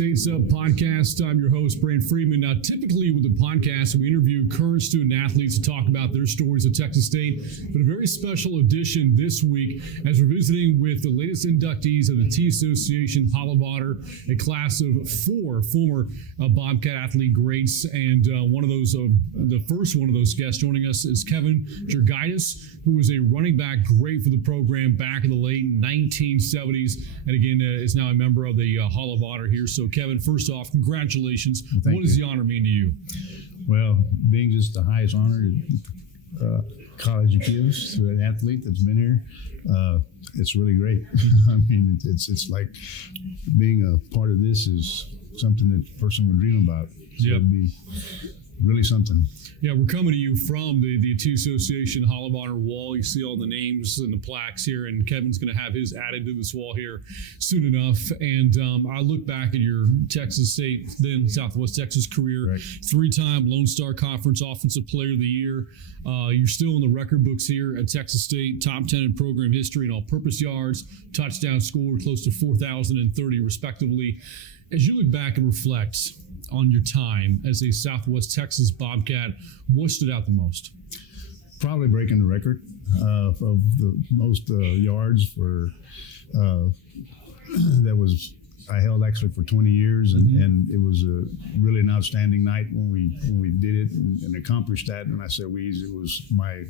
States Up podcast. I'm your host, Brent Freeman. Now, typically with the podcast, we interview current student athletes to talk about their stories at Texas State, but a very special edition this week as we're visiting with the latest inductees of the T Association Hall of Honor, a class of 4 former Bobcat athlete greats, and one of those, the first one of those guests joining us is Kevin Jurgajtis, who was a running back great for the program back in the late 1970s, and again is now a member of the Hall of Honor here. So, Kevin, first off, congratulations. Well, what does the honor mean to you? Well, being just the highest honor college gives to an athlete that's been here, it's really great. I mean, it's like being a part of this is something that a person would dream about. So it'd be really something. Yeah, we're coming to you from the T Association Hall of Honor wall. You see all the names and the plaques here, and Kevin's going to have his added to this wall here soon enough. And I look back at your Texas State, then Southwest Texas career, right. 3-time Lone Star Conference Offensive Player of the Year. You're still in the record books here at Texas State, top 10 in program history in all-purpose yards, touchdown scored, close to 4,030 respectively. As you look back and reflect on your time as a Southwest Texas Bobcat, what stood out the most? Probably breaking the record of the most yards for that was I held actually for 20 years, and it was really an outstanding night when we did it and accomplished that. And I said it was my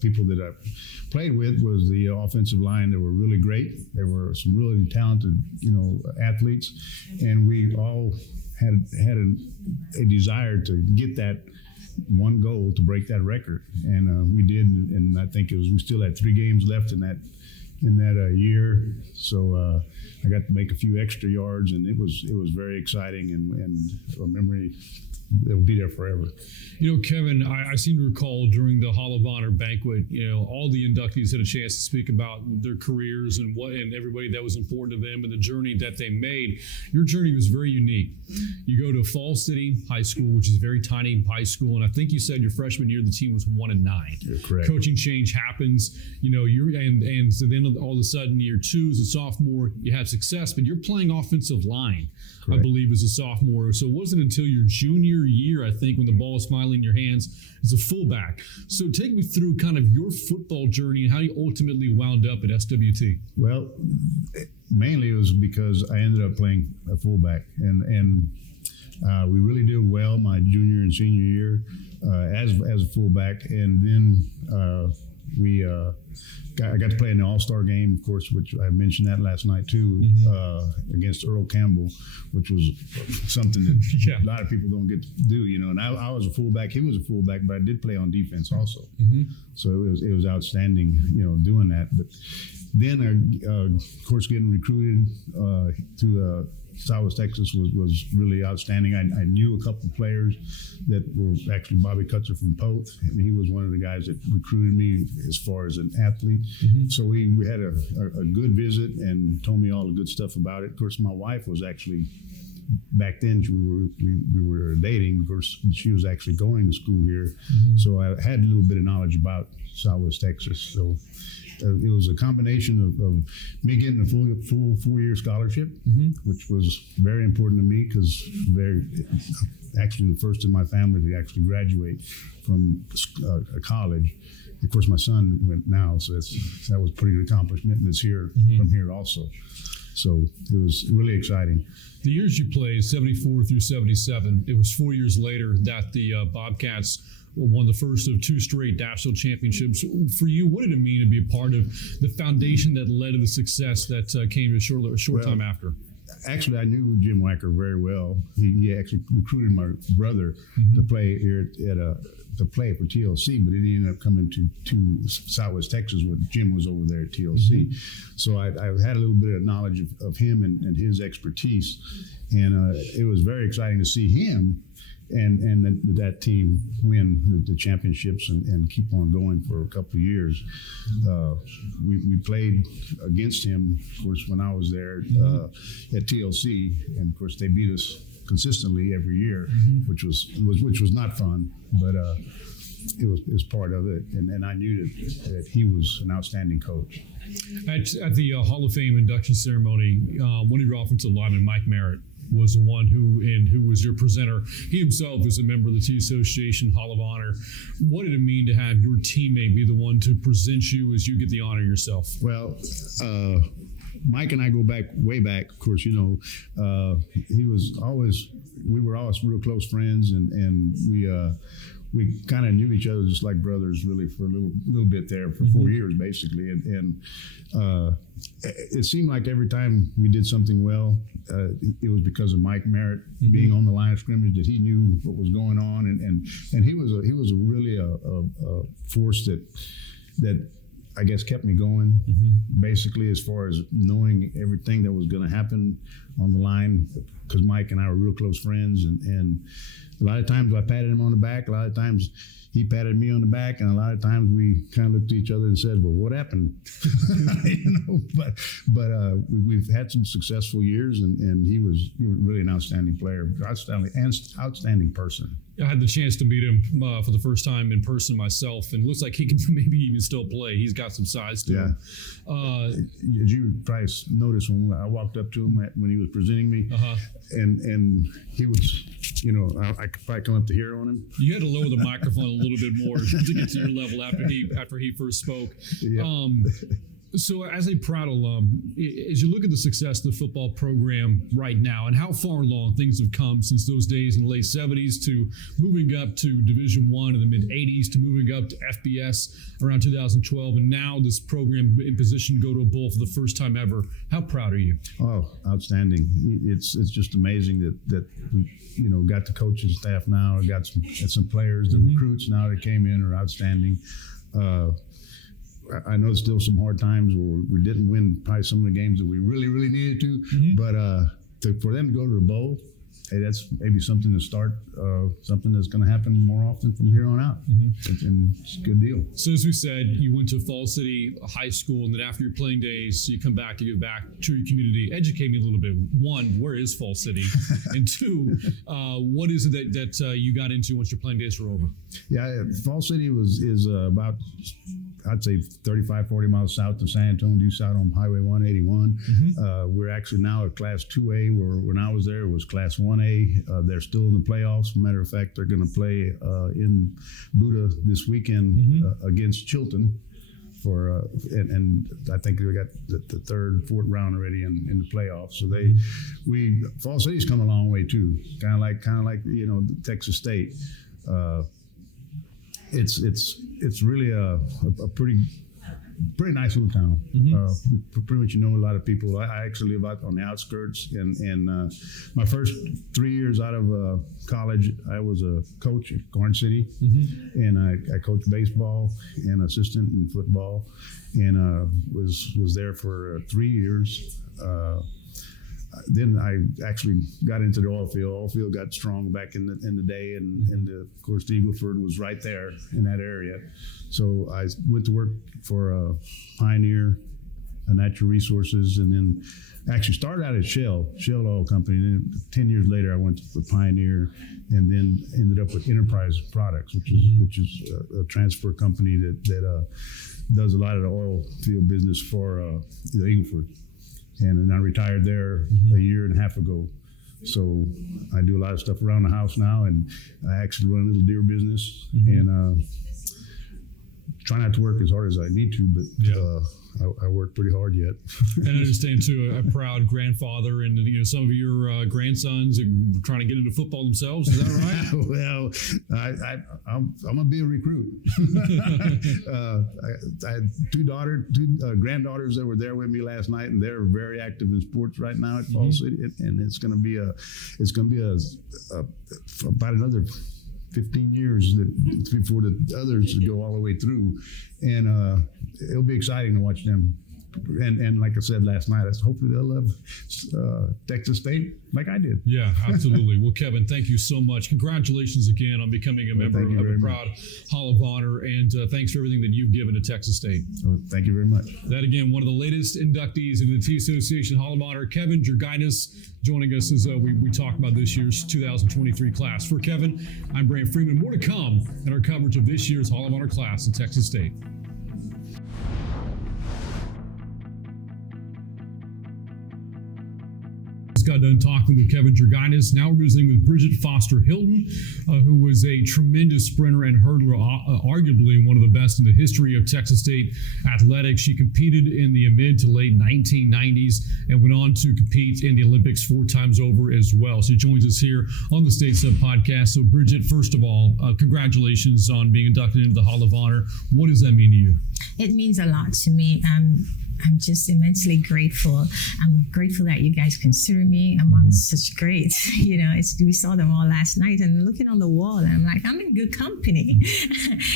people that I played with was the offensive line. They were really great. There were some really talented, athletes, and we all had a desire to get that one goal to break that record, and we did. And I think we still had 3 games left in that year, so I got to make a few extra yards, and it was very exciting and a memory that will be there forever. Kevin, I seem to recall during the Hall of Honor banquet, all the inductees had a chance to speak about their careers and everybody that was important to them and the journey that they made. Your journey was very unique. You go to Fall City High School, which is a very tiny high school, and I think you said your freshman year the team was 1-9. You're correct. Coaching change happens, and so then all of a sudden year 2 as a sophomore you have success, but you're playing offensive line. Correct. I believe as a sophomore. So it wasn't until your junior year, I think, when the ball was finally in your hands as a fullback. So take me through kind of your football journey and how you ultimately wound up at SWT. Well, mainly it was because I ended up playing a fullback, and we really did well my junior and senior year as a fullback, and then I got to play in the All-Star game, of course, which I mentioned that last night too, against Earl Campbell, which was something that a lot of people don't get to do, And I was a fullback; he was a fullback, but I did play on defense also. So it was outstanding, doing that. But then, of course, getting recruited to Southwest Texas was really outstanding. I knew a couple of players that were actually Bobby Cutzer from Poth, and he was one of the guys that recruited me as far as an athlete. So we had a good visit and told me all the good stuff about it. Of course, my wife was actually, back then we were dating. Of course, she was actually going to school here, so I had a little bit of knowledge about Southwest Texas. So it was a combination of me getting a full 4-year scholarship, which was very important to me because they're actually the first in my family to actually graduate from college. Of course, my son went now, so that was a pretty good accomplishment, and it's here from here also. So it was really exciting. The years you played, 74 through 77, it was 4 years later that the Bobcats won the first of 2 straight national championships. For you, what did it mean to be a part of the foundation that led to the success that came a short time after? Actually, I knew Jim Wacker very well. He actually recruited my brother to play here to play for TLC, but he ended up coming to Southwest Texas where Jim was over there at TLC. So I had a little bit of knowledge of him and his expertise, and it was very exciting to see him and that team win the championships and keep on going for a couple of years. We played against him, of course, when I was there at TLC, and of course they beat us consistently every year, which was not fun, but it was part of it, and I knew that he was an outstanding coach. At the Hall of Fame induction ceremony, one of your offensive linemen, Mike Merritt, was the one who was your presenter. He himself is a member of the T Association Hall of Honor. What did it mean to have your teammate be the one to present you as you get the honor yourself? Well, Mike and I go way back. Of course, we were always real close friends, and we kind of knew each other just like brothers, really, for a little bit there for 4 years, basically. And it seemed like every time we did something well, it was because of Mike Merritt being on the line of scrimmage, that he knew what was going on, and he was really a force that I guess kept me going, basically, as far as knowing everything that was going to happen on the line, because Mike and I were real close friends, and a lot of times I patted him on the back, a lot of times he patted me on the back, and a lot of times we kind of looked at each other and said, well, what happened? But we've had some successful years, and he was really an outstanding player, outstanding person. I had the chance to meet him for the first time in person myself, and it looks like he can maybe even still play. He's got some size to him. As you probably noticed when I walked up to him when he was presenting me, and he was, I could probably come up to here on him. You had to lower the microphone a little bit more to get to your level after he first spoke. Yeah. So as a proud alum, as you look at the success of the football program right now and how far along things have come since those days in the late 70s to moving up to Division I in the mid 80s to moving up to FBS around 2012, and now this program in position to go to a bowl for the first time ever, how proud are you? Oh, outstanding. It's just amazing that we got the coaching staff now, got some players, the recruits now that came in are outstanding. I know still some hard times where we didn't win probably some of the games that we really, really needed to, but for them to go to the bowl, hey, that's maybe something to start, something that's going to happen more often from here on out. And it's a good deal. So as we said, you went to Fall City High School, and then after your playing days, you come back to give back to your community. Educate me a little bit. One, where is Fall City? And two, what is it that you got into once your playing days were over? Yeah, Fall City is about, I'd say 35, 40 miles south of San Antonio, due south on Highway 181. We're actually now at Class 2A, where when I was there, it was Class 1A. They're still in the playoffs. Matter of fact, they're going to play in Buda this weekend against Chilton. And I think we got the third, fourth round already in the playoffs. So Fall City's come a long way too. Kind of like Texas State. It's really a pretty nice little town. Pretty much a lot of people. I actually live out on the outskirts, and my first 3 years out of college, I was a coach at Garden City, and I coached baseball and assistant in football, and was there for 3 years. Then I actually got into the oil field. Oil field got strong back in the day, and of course, the Eagleford was right there in that area. So I went to work for Pioneer Natural Resources, and then actually started out at Shell Oil Company. And then 10 years later, I went to Pioneer, and then ended up with Enterprise Products, which is a transfer company that does a lot of the oil field business for the Eagleford. And then I retired there a year and a half ago. So I do a lot of stuff around the house now, and I actually run a little deer business, and try not to work as hard as I need to, but I work pretty hard yet. And I understand too, a proud grandfather, and some of your grandsons are trying to get into football themselves. Is that right? Well, I'm gonna be a recruit. I had two granddaughters that were there with me last night, and they're very active in sports right now at Fall City, and it's gonna be about another 15 years before the others go all the way through, and it'll be exciting to watch them and like I said last night, hopefully they'll love Texas State like I did. Yeah, absolutely. Well, Kevin, thank you so much. Congratulations again on becoming a member of the proud Hall of Honor, and thanks for everything that you've given to Texas State. Well, thank you very much. That again, one of the latest inductees into the T Association Hall of Honor, Kevin Jurgajtis, joining us as we talk about this year's 2023 class. For Kevin, I'm Brian Freeman. More to come in our coverage of this year's Hall of Honor class at Texas State. Got done talking with Kevin Jurgajtis. Now we're visiting with Brigitte Foster-Hylton, who was a tremendous sprinter and hurdler, arguably one of the best in the history of Texas State athletics. She competed in the mid to late 1990s and went on to compete in the Olympics 4 times over as well. She joins us here on the State Sub podcast. So Brigitte, first of all, congratulations on being inducted into the Hall of Honor. What does that mean to you? It means a lot to me. I'm just immensely grateful. I'm grateful that you guys consider me among such greats. We saw them all last night, and looking on the wall, and I'm like, I'm in good company.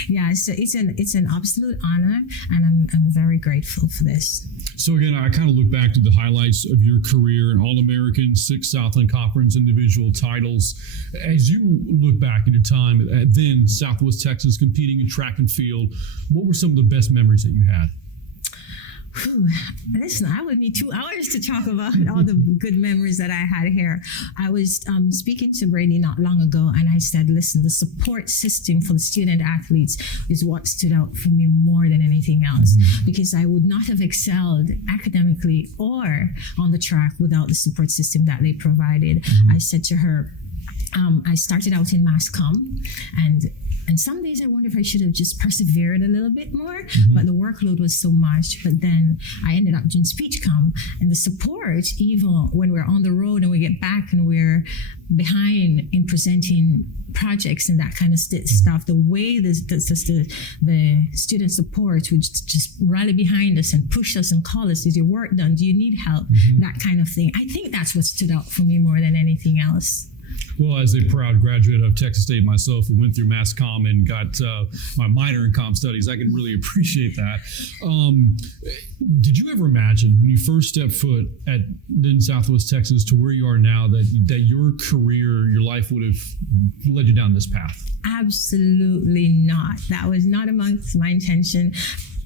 Yeah, so it's an absolute honor, and I'm very grateful for this. So again, I kind of look back to the highlights of your career: an All-American, 6 Southland Conference individual titles. As you look back at your time at then Southwest Texas competing in track and field, what were some of the best memories that you had? Listen, I would need 2 hours to talk about all the good memories that I had here. I was speaking to Brady not long ago, and I said, listen, the support system for the student athletes is what stood out for me more than anything else, because I would not have excelled academically or on the track without the support system that they provided. I said to her, I started out in mass comm, and some days I wonder if I should have just persevered a little bit more, but the workload was so much. But then I ended up doing speech comm, and the support, even when we're on the road and we get back and we're behind in presenting projects and that kind of stuff, the way the student support would just rally behind us and push us and call us, is your work done? Do you need help? That kind of thing. I think that's what stood out for me more than anything else. Well, as a proud graduate of Texas State myself, who went through mass comm and got my minor in comm studies, I can really appreciate that. Did you ever imagine when you first stepped foot at then Southwest Texas to where you are now that your career, your life would have led you down this path? Absolutely not. That was not amongst my intention.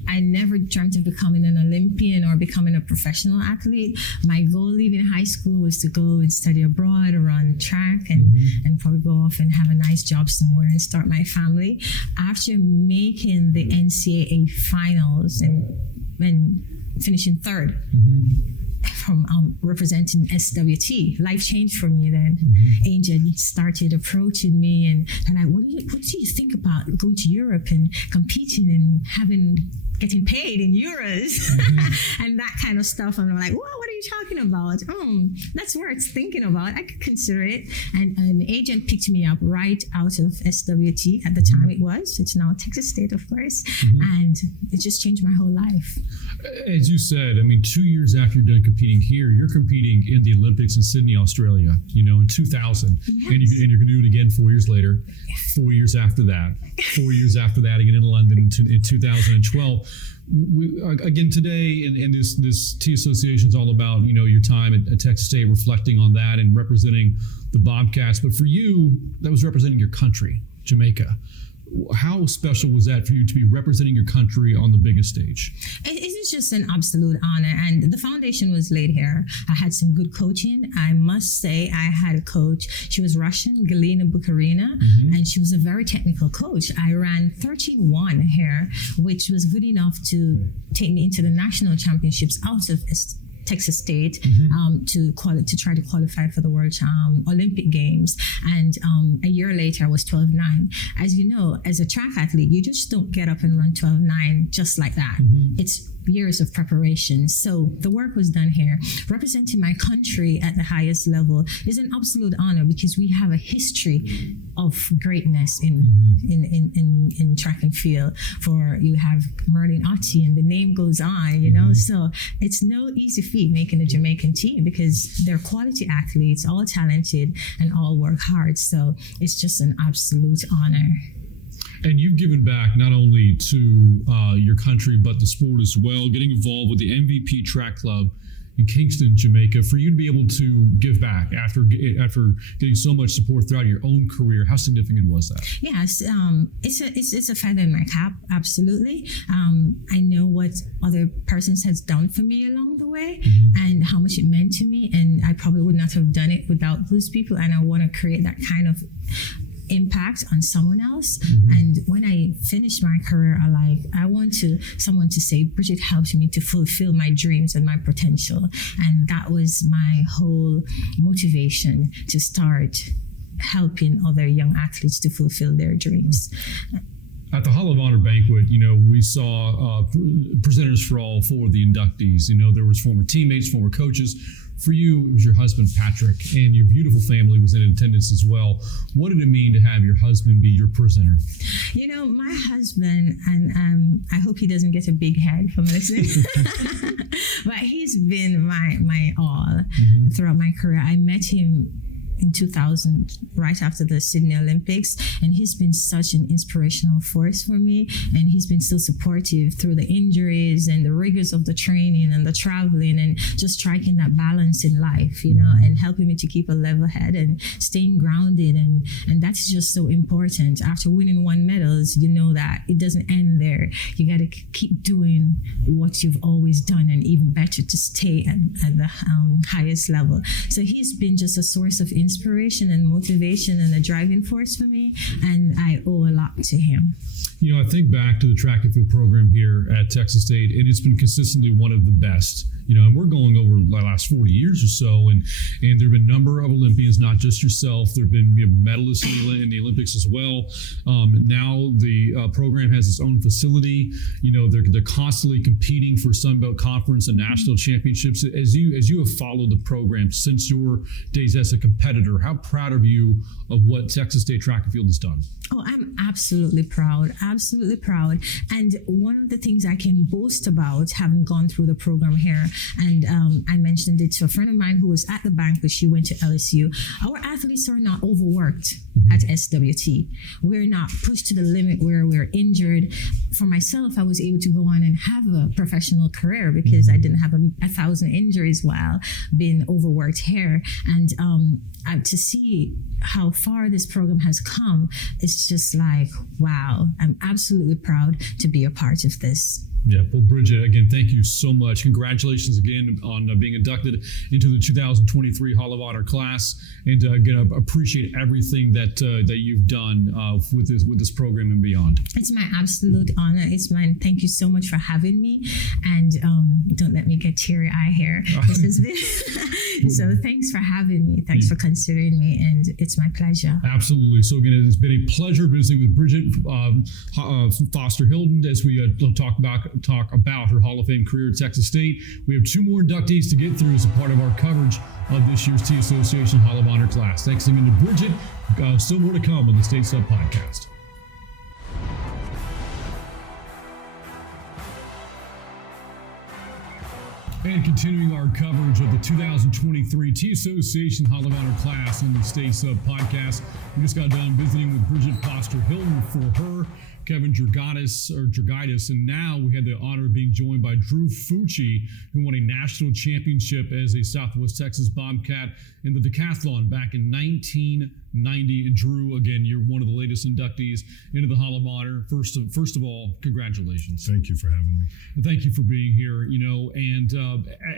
I never dreamt of becoming an Olympian or becoming a professional athlete. My goal leaving high school was to go and study abroad or run track and probably go off and have a nice job somewhere and start my family. After making the NCAA finals and finishing third, from representing SWT. Life changed for me then. Angel started approaching me and they're like, what do you think about going to Europe and competing and getting paid in euros and that kind of stuff? And I'm like, what are you talking about? That's worth thinking about. I could consider it. And an agent picked me up right out of SWT at the time it was. It's now Texas State, of course. And it just changed my whole life. As you said, 2 years after you're done competing here, you're competing in the Olympics in Sydney, Australia, in 2000. Yes. And you're going to do it again 4 years later, 4 years after that, 4 years after that, again in London in 2012. Again, today, and this T Association is all about, your time at Texas State, reflecting on that and representing the Bobcats. But for you, that was representing your country, Jamaica. How special was that for you to be representing your country on the biggest stage? It is just an absolute honor, and the foundation was laid here. I had some good coaching. I must say I had a coach. She was Russian, Galina Bukarina, and she was a very technical coach. I ran 13-1 here, which was good enough to take me into the national championships out of Texas State to try to qualify for the World Olympic Games. And a year later, I was 12.9. As you know, as a track athlete, you just don't get up and run 12.9 just like that. It's years of preparation. So the work was done here. Representing my country at the highest level is an absolute honor because we have a history of greatness in track and field. For you have Merlin Otti, and the name goes on, So it's no easy feat making a Jamaican team because they're quality athletes, all talented and all work hard. So it's just an absolute honor. And you've given back not only to your country, but the sport as well, getting involved with the MVP Track Club in Kingston, Jamaica. For you to be able to give back after getting so much support throughout your own career, how significant was that? Yes, it's a feather in my cap, absolutely. I know what other persons has done for me along the way, and how much it meant to me, and I probably would not have done it without those people, and I want to create that kind of impact on someone else. And when I finish my career, I want someone to say, Brigitte helped me to fulfill my dreams and my potential. And that was my whole motivation to start helping other young athletes to fulfill their dreams. At the Hall of Honor banquet, we saw presenters for all four of the inductees. There was former teammates, former coaches. For you, it was your husband, Patrick, and your beautiful family was in attendance as well. What did it mean to have your husband be your presenter? My husband, and I hope he doesn't get a big head from listening, but he's been my all throughout my career. I met him in 2000, right after the Sydney Olympics, and he's been such an inspirational force for me, and he's been so supportive through the injuries and the rigors of the training and the traveling, and just striking that balance in life, and helping me to keep a level head and staying grounded, and that's just so important. After winning 1 medals, that it doesn't end there. You got to keep doing what you've always done, and even better to stay at the highest level. So he's been just a source of inspiration and motivation and a driving force for me, and I owe a lot to him. I think back to the track and field program here at Texas State, and it's been consistently one of the best. And we're going over the last 40 years or so, and there have been a number of Olympians, not just yourself. There have been medalists in the Olympics as well. Now the program has its own facility. They're constantly competing for Sun Belt Conference and national championships. As you have followed the program since your days as a competitor, how proud are you of what Texas State track and field has done? Oh, I'm absolutely proud. And one of the things I can boast about, having gone through the program here, and I mentioned it to a friend of mine who was at the banquet. She went to LSU. Our athletes are not overworked at SWT. We're not pushed to the limit where we're injured. For myself, I was able to go on and have a professional career because I didn't have 1,000 injuries while being overworked here. And to see how far this program has come, it's just like, wow, I'm absolutely proud to be a part of this. Yeah, well, Brigitte, again, thank you so much. Congratulations again on being inducted into the 2023 Hall of Honor class, and again, appreciate everything that you've done with this program and beyond. It's my absolute honor. It's mine. Thank you so much for having me, and don't let me get teary-eyed here. This has been so. Thanks for having me. Thanks for considering me, and it's my pleasure. Absolutely. So again, it's been a pleasure visiting with Brigitte Foster-Hylton as we talk about her Hall of Fame career at Texas State. We have 2 more inductees to get through as a part of our coverage of this year's T Association Hall of Honor class. Thanks again to Brigitte. Still more to come on the State Sub Podcast. And continuing our coverage of the 2023 T Association Hall of Honor class in the State Sub Podcast, we just got done visiting with Brigitte Foster-Hylton for her, Kevin Jurgajtis, and now we had the honor of being joined by Drew Fucci, who won a national championship as a Southwest Texas Bobcat in the decathlon back in 1990. And Drew, again, you're one of the latest inductees into the Hall of Honor. First of all, congratulations. Thank you for having me. And thank you for being here. And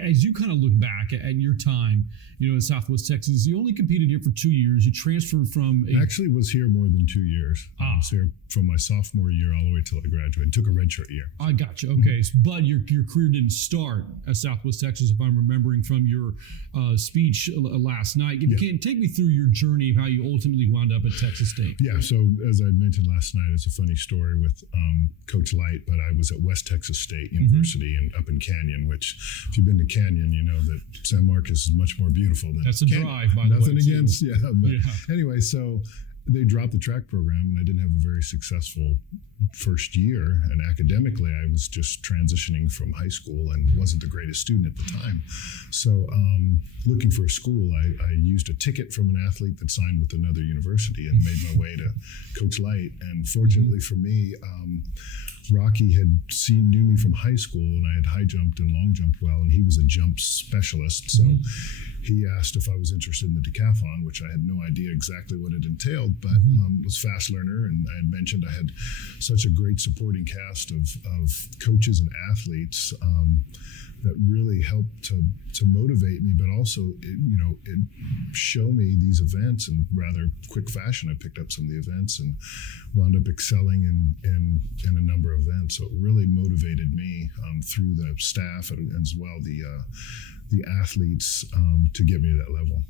as you kind of look back at your time, in Southwest Texas, you only competed here for 2 years. You transferred from Actually was here more than 2 years. I was here from my sophomore year all the way till I graduated. Took a redshirt year. I got you. Okay, but your career didn't start at Southwest Texas, if I'm remembering from your speech last night. Can take me through your journey of how you ultimately wound up at Texas State. Yeah, so as I mentioned last night, it's a funny story with Coach Light, but I was at West Texas State University and up in Canyon, which if you've been to Canyon, you know that San Marcos is much more beautiful than That's a Canyon. Drive, by the way. Nothing against, Anyway, so they dropped the track program and I didn't have a very successful first year, and academically I was just transitioning from high school and wasn't the greatest student at the time. So looking for a school, I used a ticket from an athlete that signed with another university and made my way to Coach Light. And fortunately for me, Rocky knew me from high school, and I had high jumped and long jumped well, and he was a jump specialist. So he asked if I was interested in the decathlon, which I had no idea exactly what it entailed, but was a fast learner. And I had mentioned I had such a great supporting cast of coaches and athletes that really helped to motivate me, but also it show me these events in rather quick fashion. I picked up some of the events and wound up excelling in a number of events. So it really motivated me through the staff and as well the athletes to get me to that level.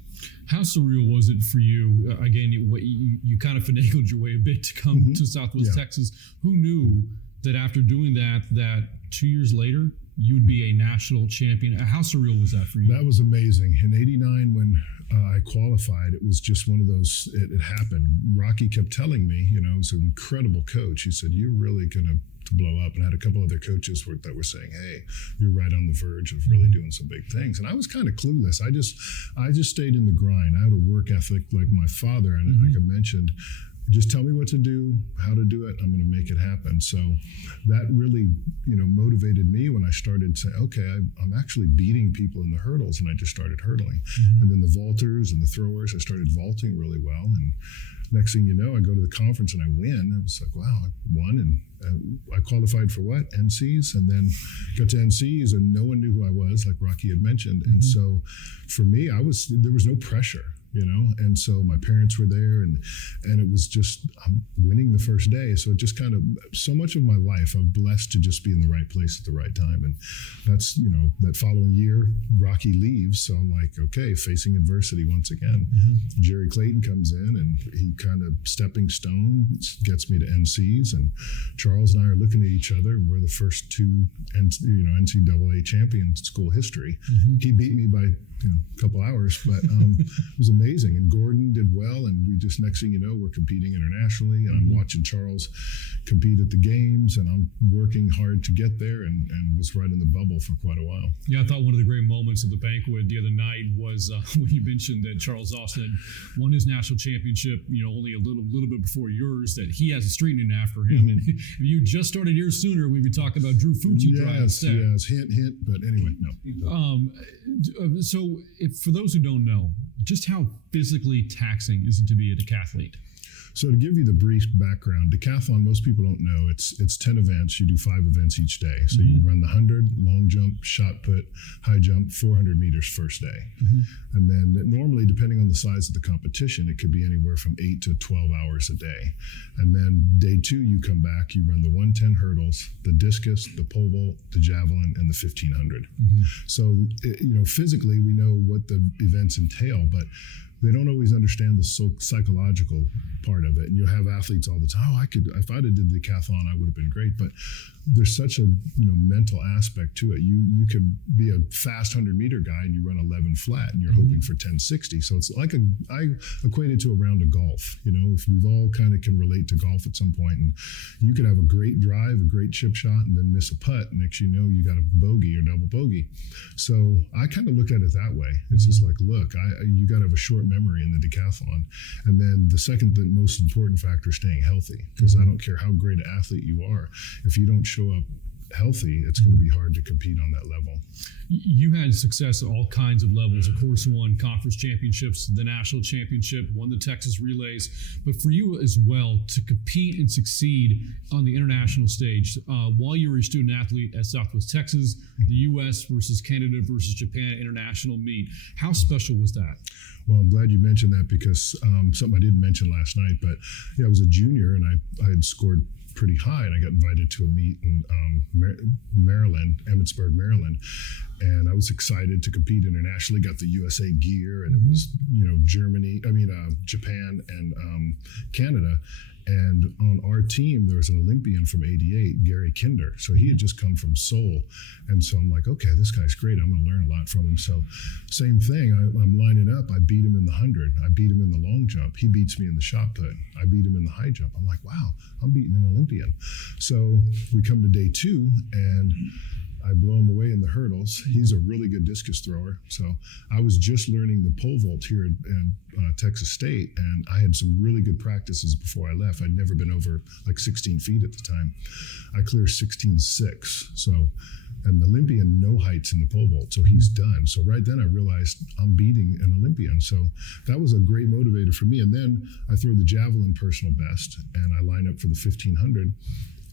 How surreal was it for you? Again, you kind of finagled your way a bit to come to Southwest Texas. Who knew that after doing that 2 years later, you would be a national champion? How surreal was that for you? That was amazing. In '89, when I qualified, it was just one of those, it happened. Rocky kept telling me, he was an incredible coach. He said, you're really going to blow up. And I had a couple other coaches that were saying, hey, you're right on the verge of really doing some big things. And I was kind of clueless. I just stayed in the grind. I had a work ethic like my father. And like I mentioned, just tell me what to do, how to do it, I'm going to make it happen. So that really, motivated me when I started saying, okay, I'm actually beating people in the hurdles, and I just started hurdling. And then the vaulters and the throwers, I started vaulting really well. And next thing you know, I go to the conference and I win. I was like, wow, I won. And I qualified for what? NCs. And then got to NCs and no one knew who I was, like Rocky had mentioned. And so for me, there was no pressure. And so my parents were there, and it was just, I'm winning the first day. So it just kind of, so much of my life, I'm blessed to just be in the right place at the right time. And that's, that following year, Rocky leaves. So I'm like, okay, facing adversity once again. Jerry Clayton comes in, and he kind of stepping stone gets me to NCs. And Charles and I are looking at each other, and we're the first two, NCAA champions in school history. He beat me by a couple hours, but it was amazing. And Gordon did well, and we just, next thing you know, we're competing internationally, and I'm watching Charles compete at the games, and I'm working hard to get there, and was right in the bubble for quite a while. Yeah, I thought one of the great moments of the banquet the other night was when you mentioned that Charles Austin won his national championship, only a little bit before yours, that he has a street named after him. And if you just started years sooner, we'd be talking about Drew Fucci driving instead. Yes, hint, but anyway, no. So for those who don't know, just how physically taxing is it to be a decathlete? So to give you the brief background, decathlon, most people don't know, it's 10 events. You do 5 events each day. So you run the 100, long jump, shot put, high jump, 400 meters first day. And then normally, depending on the size of the competition, it could be anywhere from 8 to 12 hours a day. And then day 2, you come back, you run the 110 hurdles, the discus, the pole vault, the javelin, and the 1500. So, physically, we know what the events entail, but they don't always understand the psychological part of it. And you'll have athletes all the time, if I'd have did the decathlon, I would have been great. But there's such a mental aspect to it. You could be a fast 100-meter guy and you run 11 flat and you're hoping for 1060. So it's like I equate it to a round of golf. If we've all kind of can relate to golf at some point, and you could have a great drive, a great chip shot, and then miss a putt. Next you know, you got a bogey or double bogey. So I kind of look at it that way. It's just like, look, you got to have a short memory in the decathlon. And then the second, the most important factor is staying healthy, because I don't care how great an athlete you are. If you don't show up healthy, it's going to be hard to compete on that level. You had success at all kinds of levels. Of course, won conference championships, the national championship, won the Texas relays. But for you as well, to compete and succeed on the international stage, while you were a student athlete at Southwest Texas, the U.S. versus Canada versus Japan international meet, how special was that? Well, I'm glad you mentioned that, because something I didn't mention last night, but I was a junior and I had scored pretty high, and I got invited to a meet in Maryland, Emmitsburg, Maryland, and I was excited to compete internationally. Got the USA gear, and it was Japan and Canada. And on our team, there was an Olympian from '88, Gary Kinder. So he had just come from Seoul. And so I'm like, okay, this guy's great. I'm going to learn a lot from him. So same thing. I'm lining up. I beat him in the 100. I beat him in the long jump. He beats me in the shot put. I beat him in the high jump. I'm like, wow, I'm beating an Olympian. So we come to day 2, and I blow him away in the hurdles. He's a really good discus thrower. So I was just learning the pole vault here at Texas State, and I had some really good practices before I left. I'd never been over like 16 feet at the time. I clear 16.6. So, and the Olympian, no heights in the pole vault, so he's done. So right then I realized I'm beating an Olympian. So that was a great motivator for me. And then I throw the javelin personal best, and I line up for the 1500,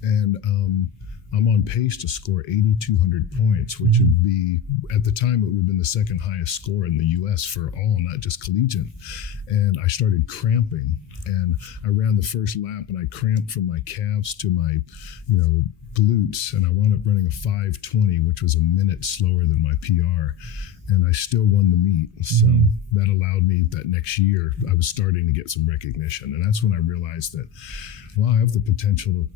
and I'm on pace to score 8,200 points, which would be, at the time, it would have been the second highest score in the U.S. for all, not just collegiate. And I started cramping, and I ran the first lap, and I cramped from my calves to my, glutes, and I wound up running a 5:20, which was a minute slower than my PR, and I still won the meet. So that allowed me, that next year, I was starting to get some recognition, and that's when I realized that, wow, I have the potential to,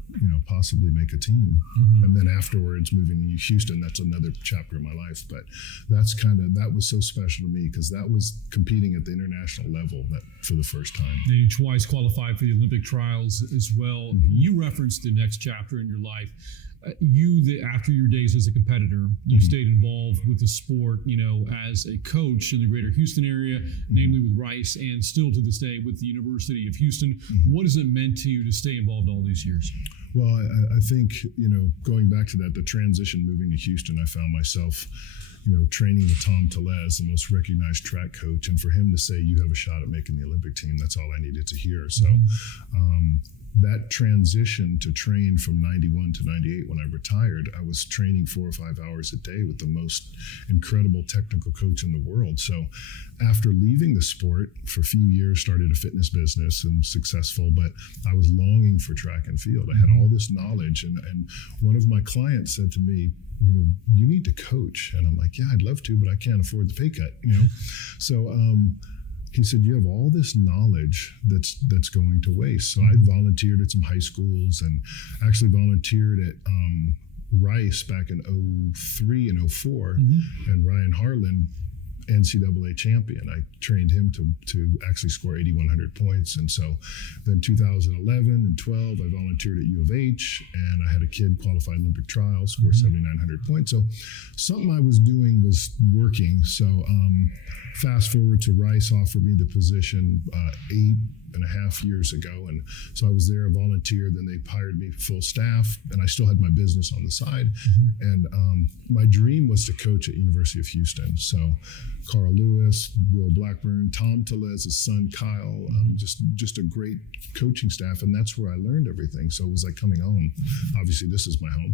possibly make a team. And then afterwards, moving to Houston, that's another chapter of my life. But that was so special to me, because that was competing at the international level for the first time. And you twice qualified for the Olympic trials as well. You referenced the next chapter in your life. After your days as a competitor, you stayed involved with the sport, as a coach in the greater Houston area, namely with Rice, and still to this day with the University of Houston. What has it meant to you to stay involved all these years? Well, I think, going back to that, the transition moving to Houston, I found myself, training with Tom Tellez, the most recognized track coach. And for him to say, you have a shot at making the Olympic team, that's all I needed to hear. So, that transition to train from 91 to 98, when I retired, I was training 4 or 5 hours a day with the most incredible technical coach in the world. So after leaving the sport for a few years, started a fitness business and successful, but I was longing for track and field. I had all this knowledge, and one of my clients said to me, you need to coach. And I'm like, yeah, I'd love to, but I can't afford the pay cut, So, he said, you have all this knowledge that's going to waste. So I volunteered at some high schools, and actually volunteered at Rice back in 03 and 04, and Ryan Harlan, NCAA champion. I trained him to actually score 8,100 points. And so then 2011 and 12, I volunteered at U of H, and I had a kid qualify Olympic trials, score 7,900 points. So something I was doing was working. So fast forward to Rice offered me the position 8.5 years ago. And so I was there, a volunteer, then they hired me full staff, and I still had my business on the side. And my dream was to coach at University of Houston. So Carl Lewis, Will Blackburn, Tom Tellez's son, Kyle, just a great coaching staff. And that's where I learned everything. So it was like coming home. Obviously, this is my home,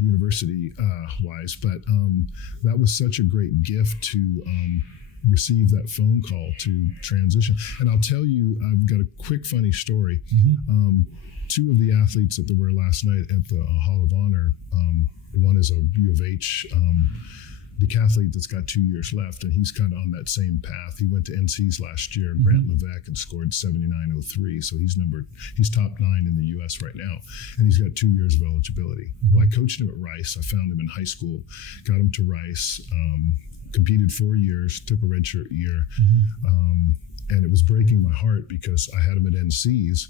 university-wise. But that was such a great gift to receive that phone call to transition. And I'll tell you, I've got a quick funny story. Two of the athletes that were last night at the Hall of Honor, one is a U of H decathlete that's got 2 years left, and he's kind of on that same path. He went to NC's last year, Grant Levesque, and scored 79.03. So he's top 9 in the U.S. right now, and he's got 2 years of eligibility. Well, I coached him at Rice. I found him in high school, got him to Rice, competed 4 years, took a redshirt year, and it was breaking my heart because I had him at NC's,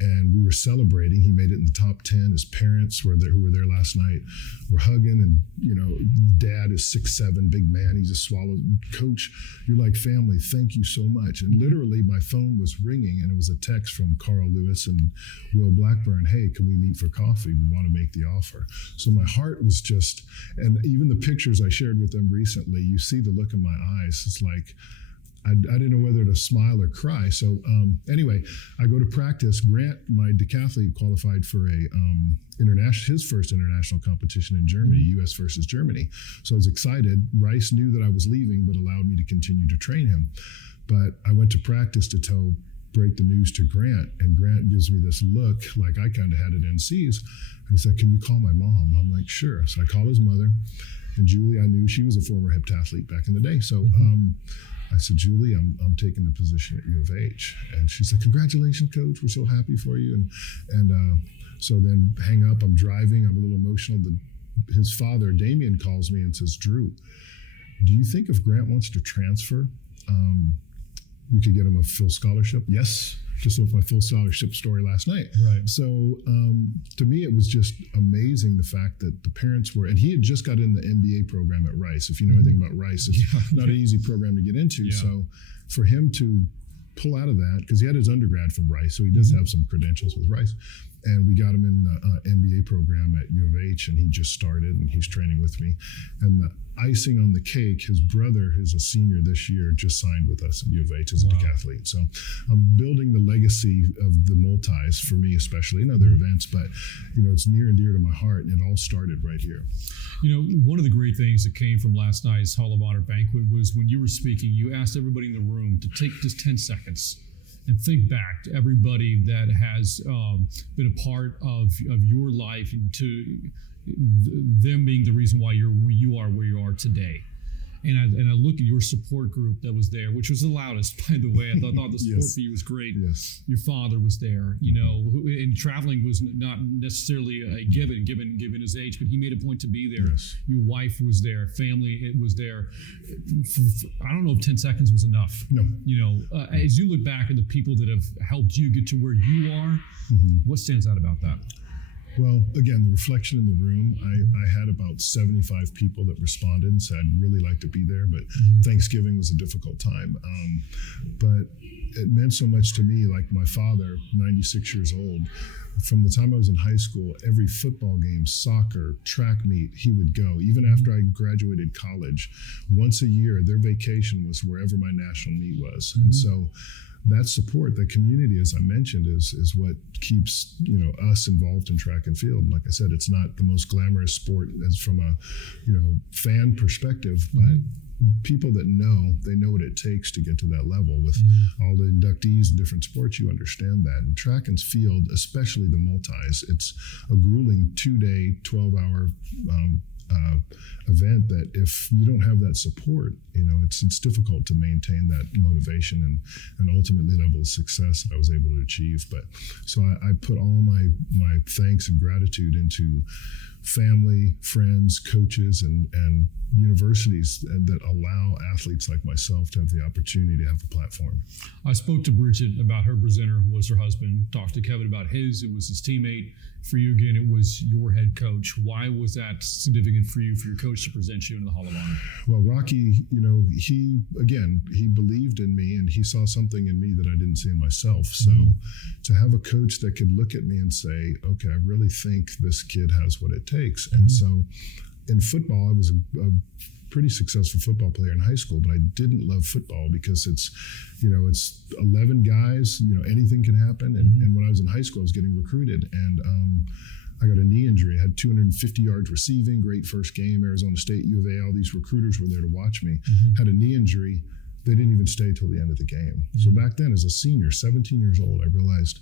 and we were celebrating. He made it in the top 10. His parents who were there last night were hugging, and dad is 6'7", big man. He just swallowed. Coach, you're like family. Thank you so much. And literally, my phone was ringing, and it was a text from Carl Lewis and Will Blackburn. Hey, can we meet for coffee? We want to make the offer. So my heart was just, and even the pictures I shared with them recently, you see the look in my eyes. It's like, I didn't know whether to smile or cry. So anyway, I go to practice. Grant, my decathlete, qualified for his first international competition in Germany, U.S. versus Germany. So I was excited. Rice knew that I was leaving, but allowed me to continue to train him. But I went to practice to break the news to Grant, and Grant gives me this look like I kind of had at NC's. And he said, can you call my mom? I'm like, sure. So I call his mother, and Julie, I knew she was a former heptathlete back in the day. So I said, Julie, I'm taking the position at U of H. And she said, congratulations, coach. We're so happy for you. And so then hang up. I'm driving. I'm a little emotional. His father, Damien, calls me and says, Drew, do you think if Grant wants to transfer, you could get him a full scholarship? Yes. just with my full scholarship story last night. Right. So to me, it was just amazing the fact that the parents were, and he had just got in the MBA program at Rice. If you know anything about Rice, it's not an easy program to get into. Yeah. So for him to pull out of that, because he had his undergrad from Rice, so he does have some credentials with Rice. And we got him in the MBA program at U of H, and he just started, and he's training with me. And the icing on the cake, his brother, who's a senior this year, just signed with us at U of H as a decathlete. So I'm building the legacy of the multis for me, especially in other events, but it's near and dear to my heart, and it all started right here. One of the great things that came from last night's Hall of Honor banquet was when you were speaking, you asked everybody in the room to take just 10 seconds and think back to everybody that has been a part of your life, and to them being the reason why you're where you are today. And I look at your support group that was there, which was the loudest, by the way. I thought the support for you was great. Yes. Your father was there, and traveling was not necessarily a given his age, but he made a point to be there. Yes. Your wife was there, family was there. I don't know if 10 seconds was enough. No. As you look back at the people that have helped you get to where you are, what stands out about that? Well, again, the reflection in the room, I had about 75 people that responded and said, I'd really like to be there, but Thanksgiving was a difficult time. But it meant so much to me, like my father, 96 years old, from the time I was in high school, every football game, soccer, track meet, he would go. Even after I graduated college, once a year, their vacation was wherever my national meet was. And so that support, that community, as I mentioned, is what keeps us involved in track and field. Like I said, it's not the most glamorous sport as from a fan perspective, but people that they know what it takes to get to that level. With all the inductees in different sports, you understand that. And track and field, especially the multis, it's a grueling 2-day, 12-hour event that if you don't have that support, it's difficult to maintain that motivation and ultimately level of success that I was able to achieve. But so I put all my thanks and gratitude into family, friends, coaches, and universities that allow athletes like myself to have the opportunity to have a platform. I spoke to Brigitte about her presenter was her husband, talked to Kevin about his, it was his teammate. For you, again, it was your head coach. Why was that significant for you, for your coach to present you into the Hall of Honor? Well, Rocky, he believed in me, and he saw something in me that I didn't see in myself. So to have a coach that could look at me and say, okay, I really think this kid has what it takes. And so in football, I was a pretty successful football player in high school, but I didn't love football because it's 11 guys, anything can happen. And when I was in high school, I was getting recruited, and I got a knee injury. I had 250 yards receiving, great first game, Arizona State, U of A, all these recruiters were there to watch me. Had a knee injury. They didn't even stay till the end of the game. So back then, as a senior, 17 years old, I realized,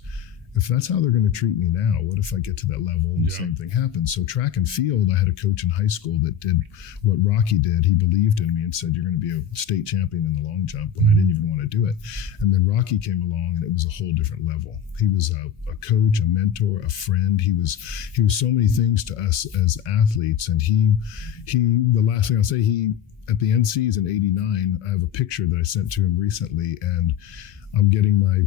if that's how they're going to treat me now, what if I get to that level and the same thing happens? So track and field, I had a coach in high school that did what Rocky did. He believed in me and said, you're going to be a state champion in the long jump, when I didn't even want to do it. And then Rocky came along, and it was a whole different level. He was a coach, a mentor, a friend. He was so many things to us as athletes. And he the last thing I'll say, at the NCs in '89, I have a picture that I sent to him recently, and I'm getting my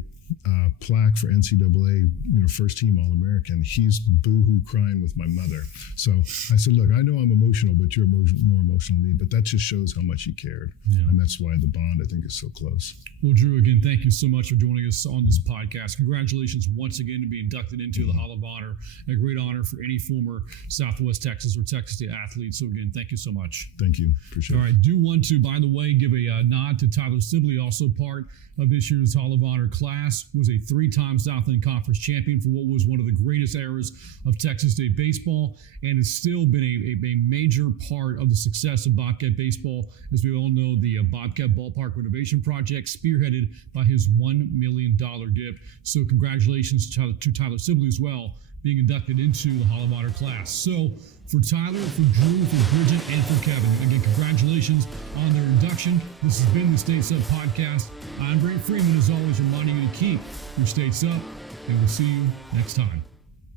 plaque for NCAA, first team All-American. He's boo-hoo crying with my mother. So I said, look, I know I'm emotional, but you're more emotional than me. But that just shows how much he cared. Yeah. And that's why the bond, I think, is so close. Well, Drew, again, thank you so much for joining us on this podcast. Congratulations once again to be inducted into the Hall of Honor. A great honor for any former Southwest Texas or Texas State athlete. So again, thank you so much. Thank you. Appreciate it. All right. Do want to, by the way, give a nod to Tyler Sibley, also part of this year's Hall of Honor class, was a 3-time Southland Conference champion for what was one of the greatest eras of Texas State baseball, and has still been a major part of the success of Bobcat baseball. As we all know, the Bobcat Ballpark renovation project, spearheaded by his $1 million gift. So congratulations to Tyler Sibley as well, being inducted into the Hall of Honor class. So for Tyler, for Drew, for Brigitte, and for Kevin, again, congratulations on their induction. This has been the States Up Podcast. I'm Brent Freeman, as always, reminding you to keep your states up, and we'll see you next time.